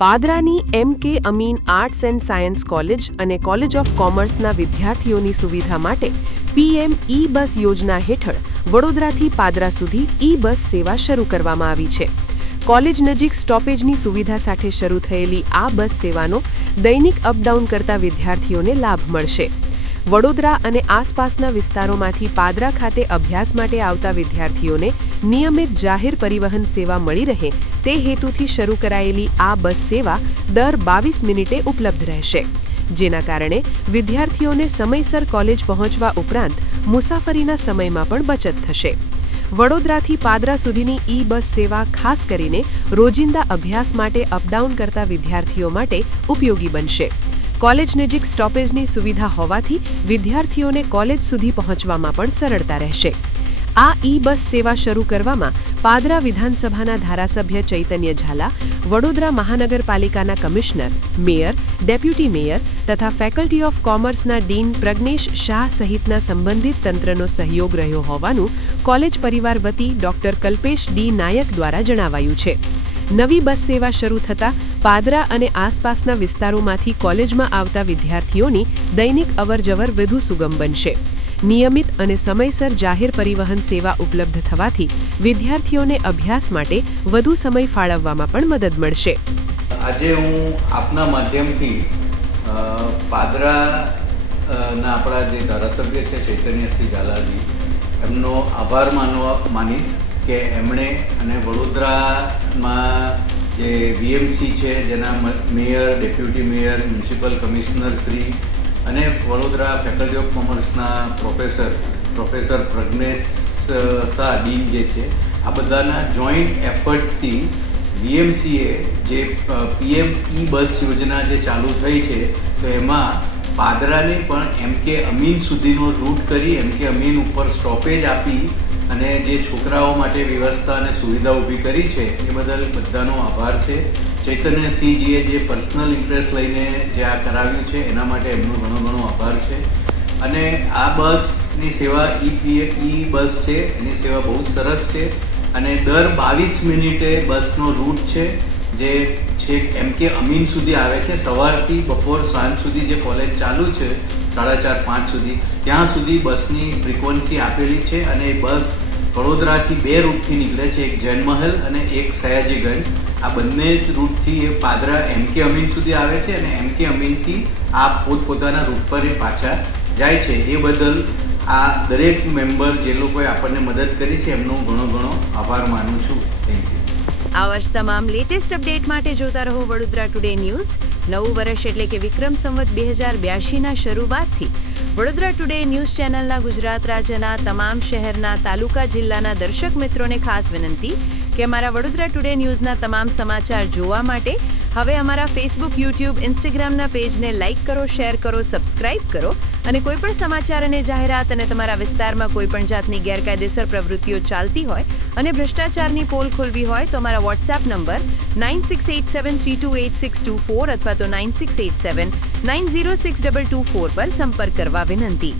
પાદરાની M K. Amin arts and science college અને college of કોમર્સના વિદ્યાર્થીઓની સુવિધા માટે પીએમ ઈ-બસ યોજના હેઠળ વડોદરાથી પાદરા સુધી ઈ-બસ સેવા શરૂ કરવામાં આવી છે. કોલેજ નજીક સ્ટોપેજની સુવિધા સાથે શરૂ થયેલી આ બસ સેવાનો દૈનિક અપડાઉન કરતા વિદ્યાર્થીઓને લાભ મળશે. વડોદરા અને આસપાસના વિસ્તારોમાંથી પાદરા ખાતે અભ્યાસ માટે આવતા વિદ્યાર્થીઓને નિયમિત જાહેર પરિવહન સેવા મળી રહે તે હેતુથી શરૂ કરાયેલી આ બસ સેવા દર 22 મિનિટે ઉપલબ્ધ રહેશે, જેના કારણે વિદ્યાર્થીઓને સમયસર કોલેજ પહોંચવા ઉપરાંત મુસાફરીના સમયમાં પણ બચત થશે. વડોદરાથી પાદરા સુધીની ઈ-બસ સેવા ખાસ કરીને રોજિંદા અભ્યાસ માટે અપડાઉન કરતા વિદ્યાર્થીઓ માટે ઉપયોગી બનશે. કોલેજ નજીક સ્ટોપેજની સુવિધા હોવાથી વિદ્યાર્થીઓને કોલેજ સુધી પહોંચવામાં પણ સરળતા રહેશે. આ ઈ-બસ સેવા શરૂ કરવામાં પાદરા વિધાનસભાના ધારાસભ્ય ચૈતન્ય ઝાલા, વડોદરા મહાનગરપાલિકાના કમિશનર, મેયર, ડેપ્યુટી મેયર તથા ફેકલ્ટી ઓફ કોમર્સના ડીન પ્રજ્ઞેશ શાહ સહિતના સંબંધિત તંત્રનો સહયોગ રહ્યો હોવાનું કોલેજ પરિવાર વતી ડોક્ટર કલ્પેશ ડી નાયક દ્વારા જણાવાયું છે. નવી બસ સેવા શરૂ થતાં પાદરા અને આસપાસના વિસ્તારોમાંથી કોલેજમાં આવતા વિદ્યાર્થીઓની દૈનિક અવરજવર વધુ સુગમ બનશે. નિયમિત અને સમયસર જાહેર પરિવહન સેવા ઉપલબ્ધ થવાથી વિદ્યાર્થીઓને અભ્યાસ માટે વધુ સમય ફાળવવામાં પણ મદદ મળશે. આજે હું આપના માધ્યમથી પાદરાના આપણા જે ધારાસભ્ય છે ચૈતન્યસિંહ ઝાલાજી એમનો આભાર માનીશ કે એમણે અને વડોદરામાં જે વીએમસી છે જેના mayor, deputy mayor, municipal commissioner Shri અને વડોદરા ફેકલ્ટી ઓફ કોમર્સના પ્રોફેસર પ્રજ્ઞેશ શાહ ડીન જે છે આ બધાના જોઈન્ટ એફર્ટથી વીએમસીએ જે પીએમ ઈ-બસ યોજના જે ચાલુ થઈ છે તો એમાં પાદરાને પણ એમ.કે. અમીન સુધીનો રૂટ કરી એમ.કે. અમીન ઉપર સ્ટોપેજ આપી અને જે છોકરાઓ માટે વ્યવસ્થા અને સુવિધા ઊભી કરી છે એ બદલ બધાનો આભાર છે. ચૈતન્યસિંહજીએ જે પર્સનલ ઇન્ટરેસ્ટ લઈને જે આ કરાવ્યું છે એના માટે એમનો ઘણો આભાર છે. અને આ બસની સેવા ઈ બસ છે એની સેવા બહુ સરસ છે અને દર 22 મિનિટે બસનો રૂટ છે જે છેક એમ.કે. અમીન સુધી આવે છે. સવારથી બપોર સાંજ સુધી જે કોલેજ ચાલુ છે 4:30-5 સુધી ત્યાં સુધી બસની ફ્રિકવન્સી આપેલી છે અને એ બસ વડોદરાથી 2 રૂટથી નીકળે છે, એક જૈનમહલ અને એક સયાજીગંજ. આ બંને રૂટથી એ પાદરા એમ.કે. અમીન સુધી આવે છે અને એમ.કે. અમીનથી આ પોતપોતાના રૂટ પર એ પાછા જાય છે. એ બદલ આ દરેક મેમ્બર જે લોકોએ આપણને મદદ કરી છે એમનો ઘણો આભાર માનું છું. Thank you. આ વર્ષ તમામ લેટેસ્ટ અપડેટ માટે જોતા રહો વડોદરા ટુડે ન્યૂઝ. નવું વર્ષ એટલે કે વિક્રમ સંવત 2082ના શરૂઆતથી વડોદરા ટુડે ન્યૂઝ ચેનલના ગુજરાત રાજ્યના તમામ શહેરના, તાલુકા, જિલ્લાના દર્શક મિત્રોને ખાસ વિનંતી કે અમારા વડોદરા ટુડે ન્યૂઝના તમામ સમાચાર જોવા માટે હવે અમારા ફેસબુક, યુટ્યુબ, ઇન્સ્ટાગ્રામના પેજને લાઇક કરો, શેર કરો, સબસ્ક્રાઇબ કરો અને કોઈપણ સમાચાર અને જાહેરાત અને તમારા વિસ્તારમાં કોઈપણ જાતની ગેરકાયદેસર પ્રવૃત્તિઓ ચાલતી હોય અને ભ્રષ્ટાચારની પોલ ખોલવી હોય તો અમારા વોટ્સએપ નંબર 9687328624 અથવા તો 9687906224 પર સંપર્ક કરવા વિનંતી.